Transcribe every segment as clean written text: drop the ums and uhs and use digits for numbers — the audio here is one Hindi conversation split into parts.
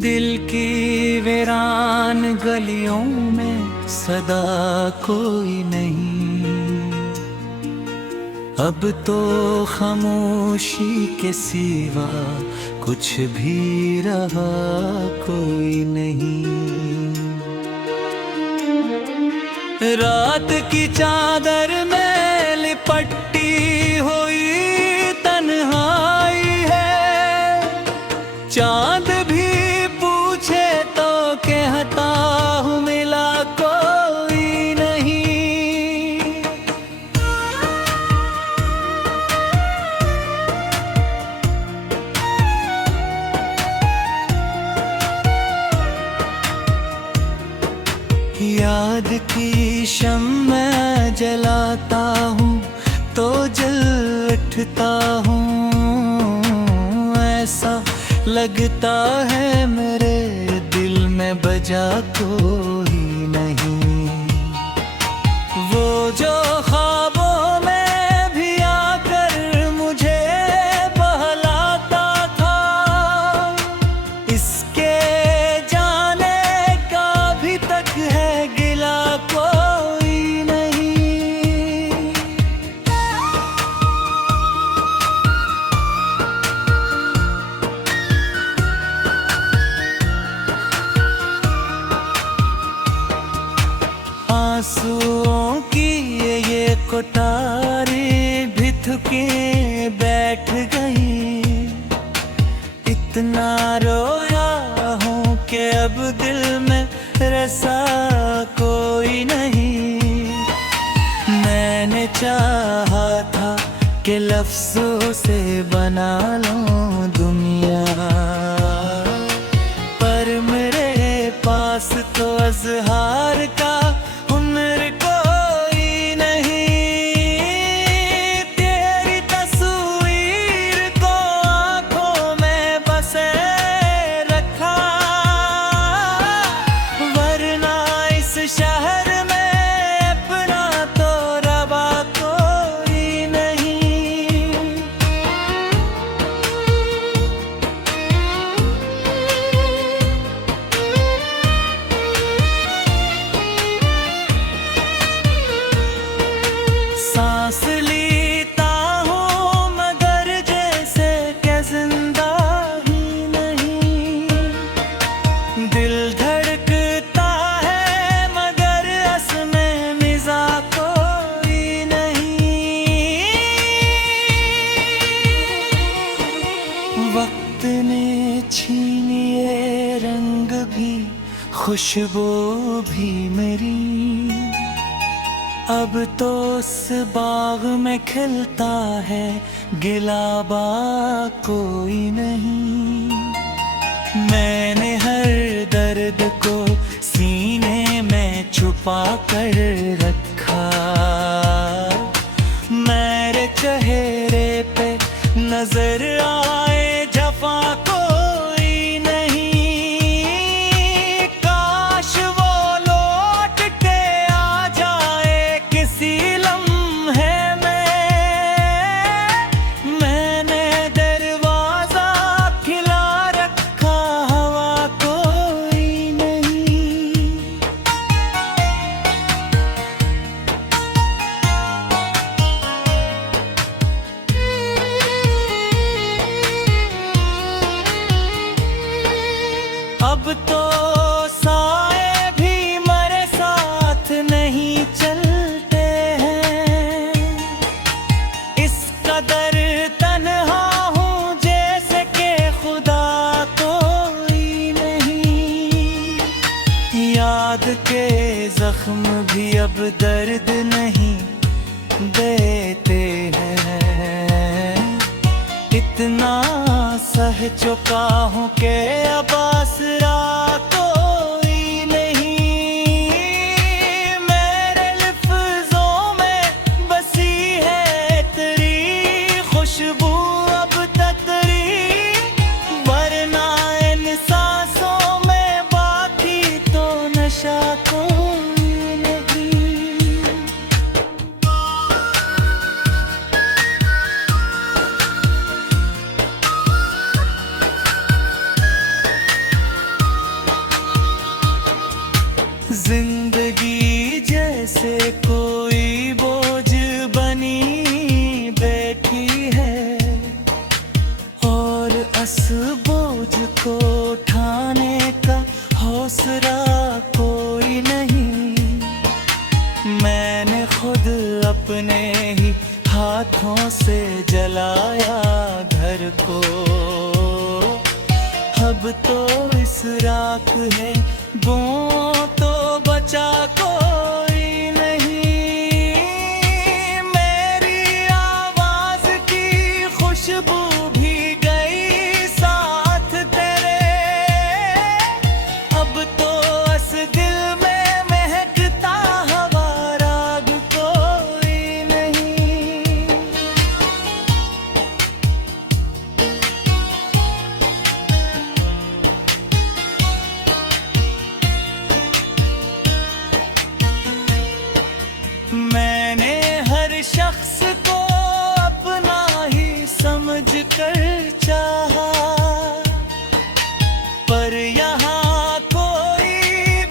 दिल की वीरान गलियों में सदा कोई नहीं। अब तो खामोशी के सिवा कुछ भी रहा कोई नहीं। रात की चादर में लिपटी हुई तन्हाई है। चांद भी पूछे तो कहता हूँ मिला कोई नहीं। याद की शम्मा जलाता हूँ तो जल उठता हूँ। ऐसा लगता है मेरे दिल में बजा कोई नहीं। वो जो ख्वाबों में भी आकर मुझे बहलाता था, इसके जाने का भी तक है गिला कोई नहीं। आंसुओं की ये कोठारी भी थके बैठ गई। इतना रोया हूँ कि अब दिल में रसा कोई नहीं। मैंने चाहा था कि लफ्ज़ों से बना लूं दुनिया, पर मेरे पास तो अज़हार का हुनर कोई नहीं। तेरी तस्वीर को आँखों में बसे रखा, वरना इस शहर में अपना तो रवा कोई नहीं। सांस लेता हूँ मगर जैसे कि जिंदा ही नहीं। दिल धड़कता है मगर असमें मिज़ा कोई नहीं। वक्त ने छीनिए रंग भी खुशबू भी मेरी। अब तो उस बाग में खिलता है गिलाबा कोई नहीं। मैंने हर दर्द को सीने में छुपा कर रखा। मेरे चेहरे पे नजर आए जफा कोई नहीं। काश वो लौट के आ जाए किसी लम्हे में। मैंने दरवाजा खिला रखा, हवा कोई नहीं। अब तो साए भी मेरे साथ नहीं चलते हैं। इस कदर तन्हा हूँ जैसे कि खुदा कोई नहीं। याद के जख्म भी अब दर्द नहीं देते हैं। इतना सह चुका हूँ कि अब आसरा कोई नहीं। मेरे लफ्ज़ों में बसी है तेरी खुशबू अब ततरी, वरना इन सांसों में बाकी तो नशा कोई नहीं। ही हाथों से जलाया घर को। अब तो इस राख है गो तो बचा कोई नहीं। मेरी आवाज की खुशबू भी गई साथ तेरे। अब तो इस दिल में महकता हवा राग कोई नहीं। मैंने हर शख्स को अपना ही समझ कर चाहा, पर यहाँ कोई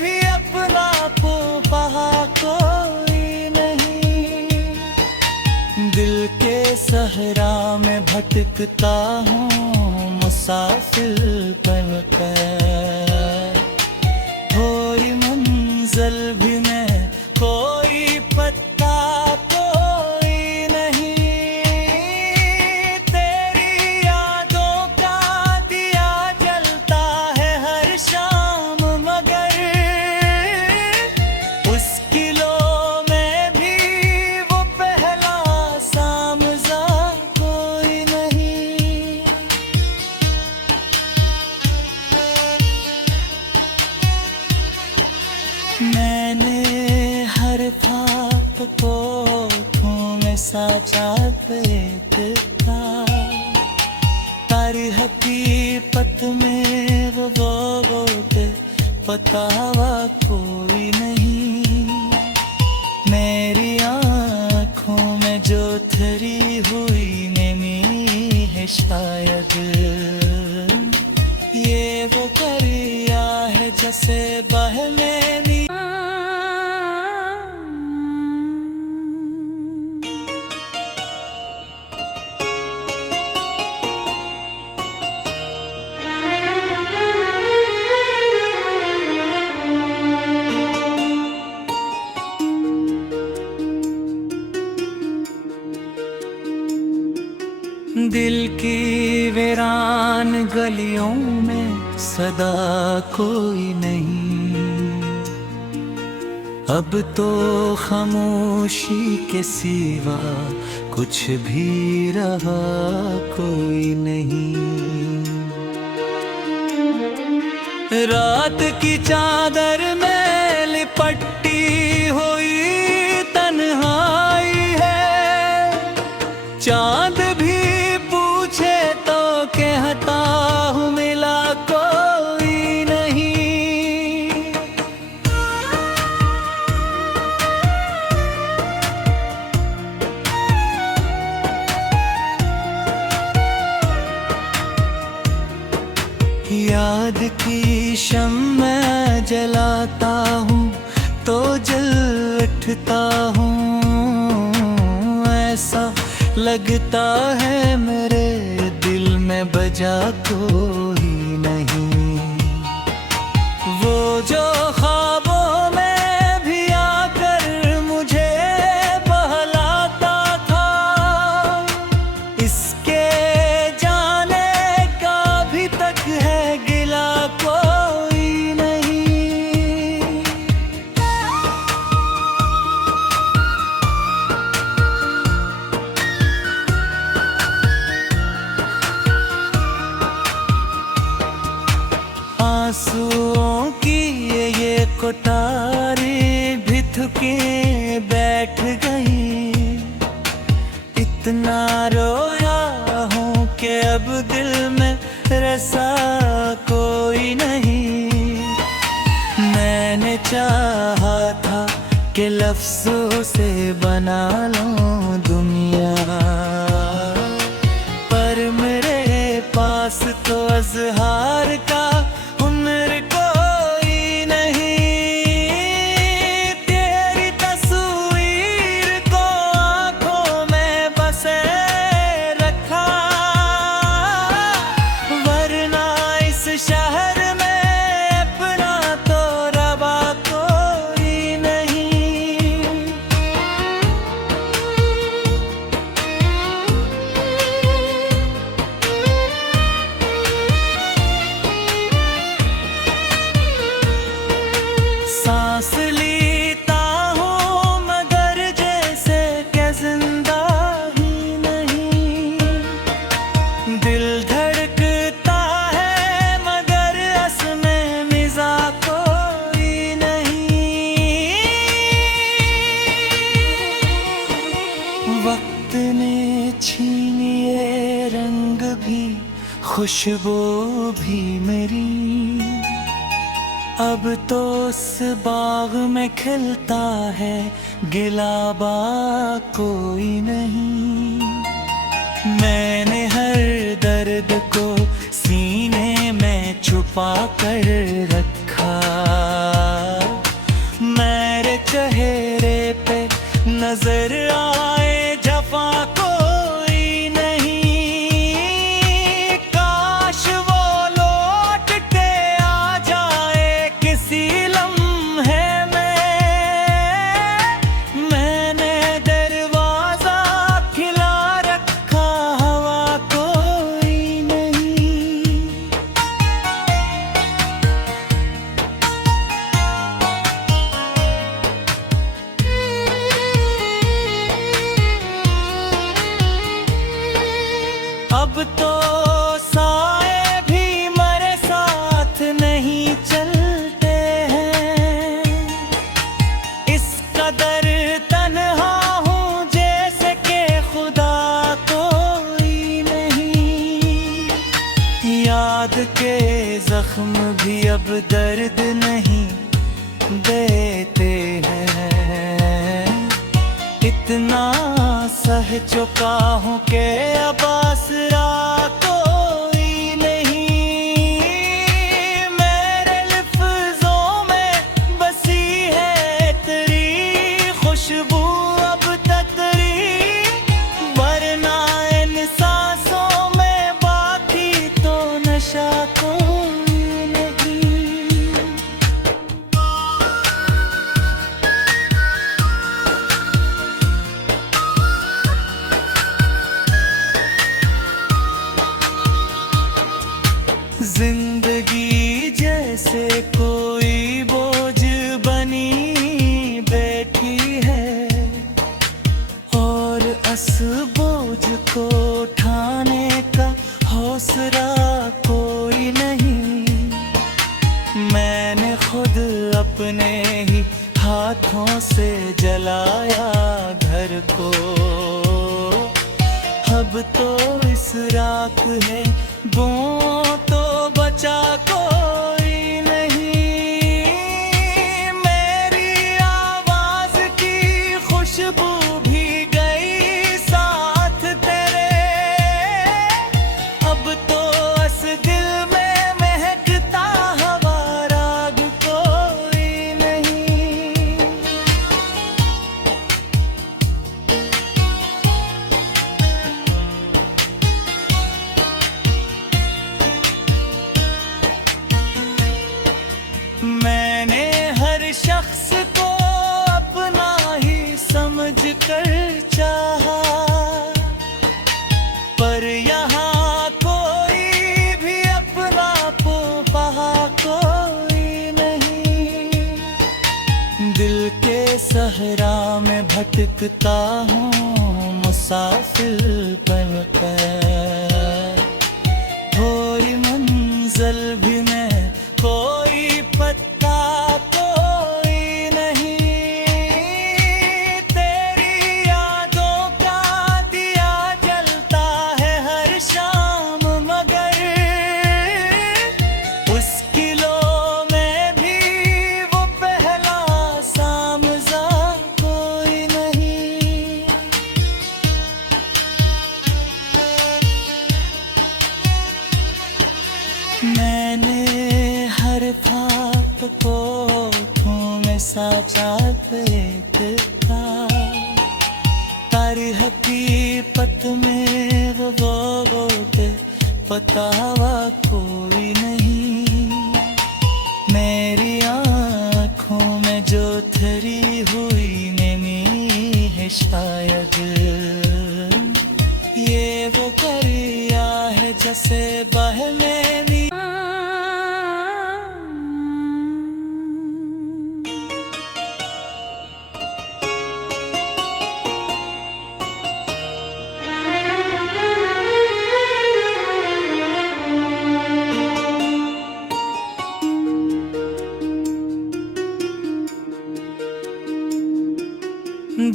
भी अपना को पहा कोई नहीं। दिल के सहरा में भटकता हूँ मुसाफिर बनकर। कोई मंजिल भी मैं कोई पत्ता कोई नहीं। तेरी यादों का दिया जलता है हर शाम, मगर उस किलो में भी वो पहला सामज़ा कोई नहीं। मैंने हर थाप को में साचा देखा, तारी हकीकत में वो पे पतावा कोई नहीं। मेरी आँखों में जो थरी हुई नमी है शायद ये वो दरिया है जैसे बहने नी। दिल की वीरान गलियों में सदा कोई नहीं। अब तो खामोशी के सिवा कुछ भी रहा कोई नहीं। रात की चादर में लिपटी हुई तन्हाई है। चांद भी पूछे तो कहता हूँ मिला कोई नहीं। याद की शम्मा जलाता हूँ तो जल उठता हूँ। ऐसा लगता है मेरे दिल में बजा कोई नहीं। वो जो ख्वाबों में भी आकर मुझे बहलाता था, इसके जाने का भी तक है गिला कोई नहीं। आंसुओं की ये कोठारी भी थके बैठ गई। इतना रोया हूँ कि अब दिल में रसा कोई नहीं। मैंने चाहा था कि लफ्ज़ों से बना लूं दुनिया, पर मेरे पास तो अज़हार का हुनर कोई नहीं। तेरी तस्वीर को आँखों में बसे रखा, वरना इस शहर में अपना तो रवा कोई नहीं। वक्त ने छीनिए रंग भी, खुशबू भी मेरी। अब तो उस बाग में खिलता है गिलाबा कोई नहीं। मैंने हर दर्द को सीने में छुपा कर रखा, मेरे चेहरे पे नजर आए जफा कोई नहीं। काश वो लौट के आ जाए किसी लम्हे में, मैंने दरवाजा खिला रखा हवा कोई नहीं। अब तो साए भी मेरे साथ नहीं चलते हैं, इस कदर तन्हा हूँ जैसे कि खुदा कोई नहीं। याद के जख्म भी अब दर्द नहीं देते हैं, इतना सह चुका हूँ कि अब आसरा कोई नहीं। मेरे लफ्ज़ों में बसी है तेरी खुशबू अब ततरी, वरना इन सांसों में बाकी तो नशा कोई नहीं। जिंदगी जैसे कोई बोझ बनी बैठी है, और इस बोझ को उठाने का हौसला कोई नहीं। मैंने खुद अपने ही हाथों से जलाया घर को, अब तो इस राख है बूं तो बचा कोई नहीं। मेरी आवाज की खुशबू भी गई साथ तेरे, अब तो इस दिल में महकता हवा राग कोई नहीं। मैंने हर शख्स को अपना ही समझ कर चाहा, पर यहाँ कोई भी अपना पहा कोई नहीं। दिल के सहरा में भटकता हूँ मुसाफिर बनकर, थोड़ी मंजिल भी मैं कोई पत्ता कोई नहीं। तेरी यादों का दिया जलता है हर शाम, मगर उस किलो में भी वो पहला सामज़ा कोई नहीं। मैंने हर पाप को में साचा देखा, तारी हकीकत में वो पे पतावा कोई नहीं। मेरी आँखों में जो थरी हुई नमी है शायद, ये वो दरिया है जैसे बहने भी।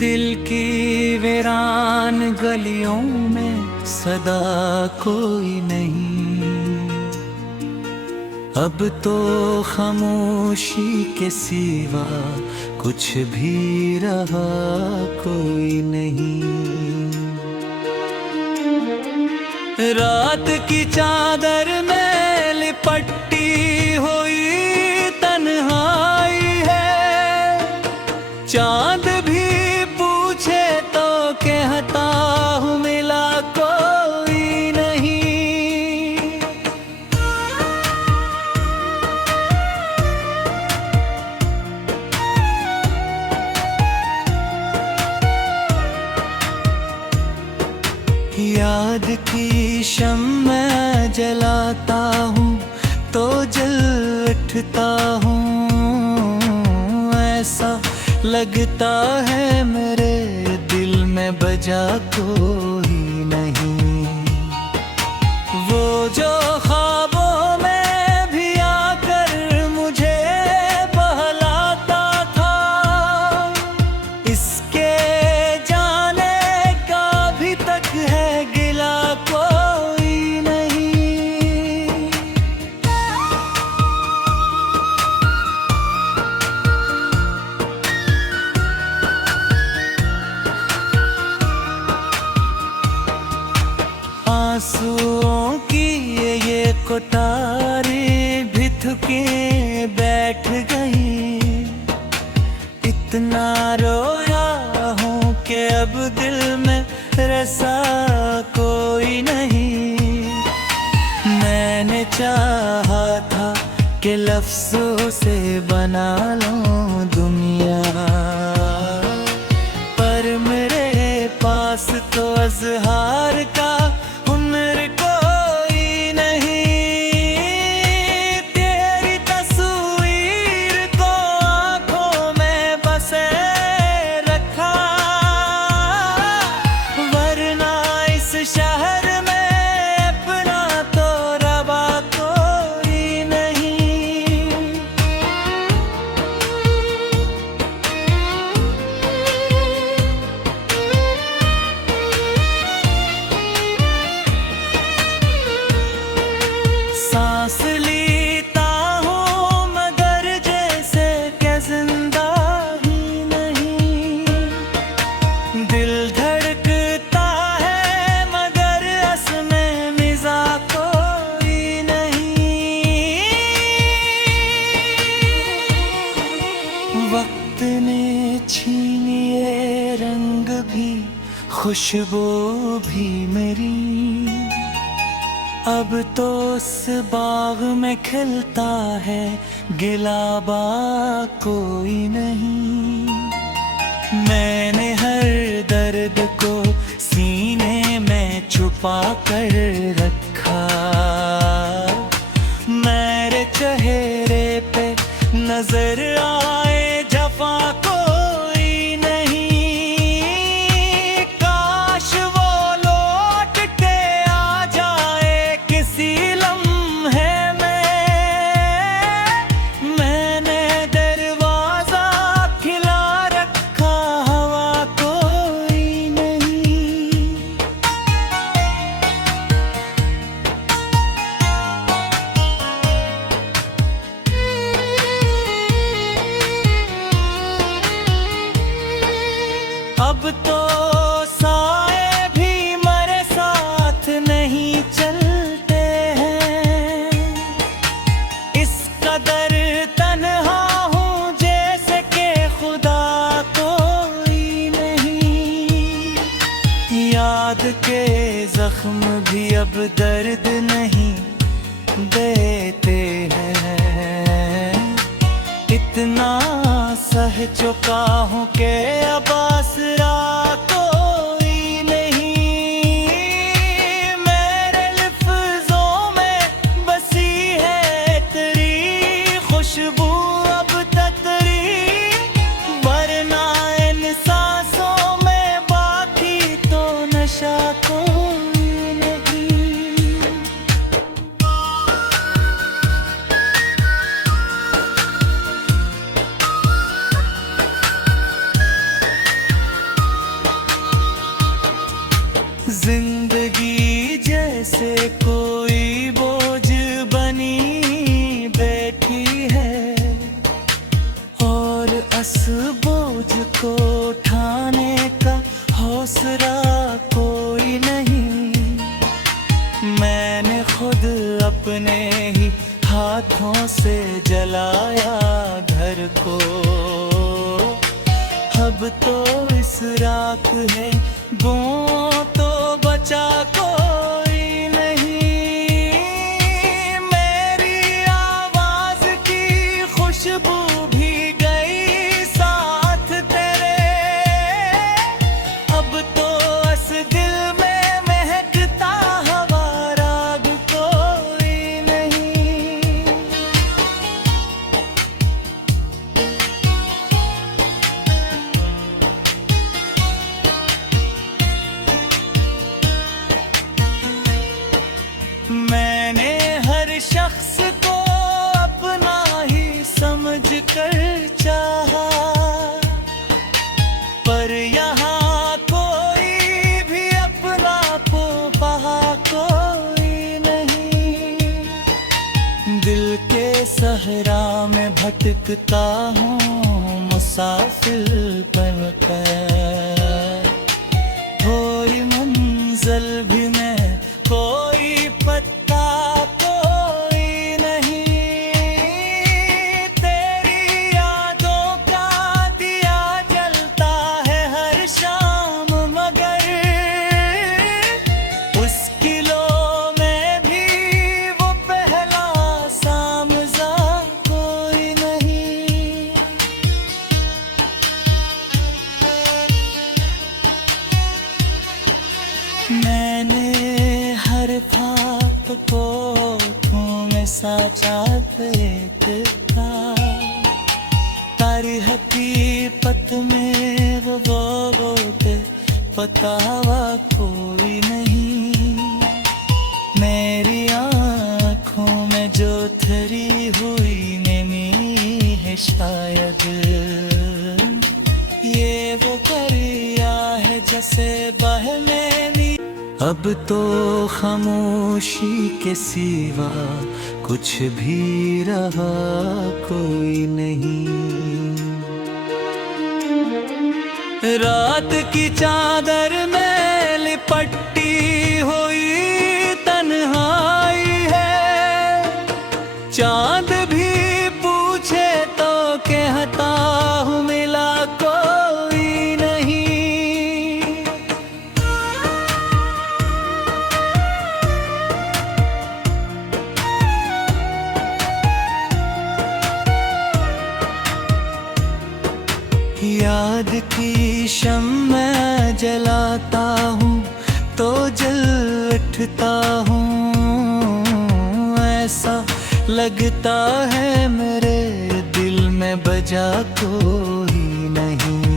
दिल की वीरान सुनसान गलियों में सदा कोई नहीं, अब तो खामोशी के सिवा कुछ भी रहा कोई नहीं। रात की चादर में लिपटी हुई तन्हाई है, चांद भी पूछे तो कहता हूँ मिला कोई नहीं। याद की शम्म जलाता हूँ तो जल उठता हूँ, ऐसा लगता है मेरे दिल में बजा कोई नहीं। वो जो ख्वाबों में भी आकर मुझे बहलाता था, इसके जाने का भी तक है गिला कोई नहीं। आंसुओं की ये कोठारी भी थके बैठ गई, इतना रोया हूँ कि अब दिल में रसा कोई नहीं। मैंने चाहा था कि लफ्ज़ों से बना लूं दुनिया, पर मेरे पास तो अज़हार का हुनर कोई नहीं। तेरी तस्वीर को आँखों में बसे रखा, वरना इस शहर में अपना तो रवा कोई नहीं। सांस लेता हूँ मगर जैसे कि जिंदा ही नहीं, दिल धड़कता है मगर असमें मिज़ा कोई नहीं। वक्त ने छीनिए रंग भी खुशबू भी मेरी, अब तो उस बाग में खिलता है गिलाबा कोई नहीं। मैंने हर दर्द को सीने में छुपा कर रखा, मेरे चेहरे पे नजर आए जफा कोई नहीं। काश वो लौट के आ जाए किसी लम्हे में, मैंने दरवाजा खिला रखा हवा कोई नहीं। अब तो साए भी मेरे साथ नहीं चलते हैं, इस कदर तन्हा हूँ जैसे कि खुदा कोई नहीं। याद के जख्म भी अब दर्द नहीं देते हैं, इतना सह चुका हूँ कि अब आसरा कोई नहीं। मेरे लफ्ज़ों में बसी है तेरी खुशबू अब ततरी, वरना इन सांसों में बाकी तो नशा कोई नहीं। जिंदगी जैसे कोई बोझ बनी बैठी है, और इस बोझ को उठाने का हौसला कोई नहीं। मैंने खुद अपने ही हाथों से जलाया घर को, अब तो इस राख है गो तो बचा कोई नहीं। मेरी आवाज की खुशबू भी गई साथ तेरे, अब तो इस दिल में महकता हवा राग कोई नहीं। मैंने हर शख्स को अपना ही समझ कर चाहा, पर यहाँ कोई भी अपना पहा कोई नहीं। दिल के सहरा में भटकता हूँ मुसाफिर बनकर, कोई मंजिल भी मैं कोई पत्ता कोई नहीं। तेरी यादों का दिया जलता है हर शाम, मगर उस किलो में भी वो पहला सामज़ा कोई नहीं। मैंने हर फाक को तुम्हें साचा देखता, तारी हकीकत में वो पे पतावा कोई नहीं। मेरी आँखों में जो थरी हुई नमी है, शायद ये वो दरिया है जैसे बहने नी। अब तो खामोशी के सिवा कुछ भी रहा कोई नहीं। रात की चादर में लिपटी हुई तन्हाई है, चांद भी पूछे तो कहता हूँ मिला कोई नहीं। याद की शम्मा जलाता हूँ तो जल उठता हूँ, ऐसा लगता है मेरे दिल में बजा कोई नहीं।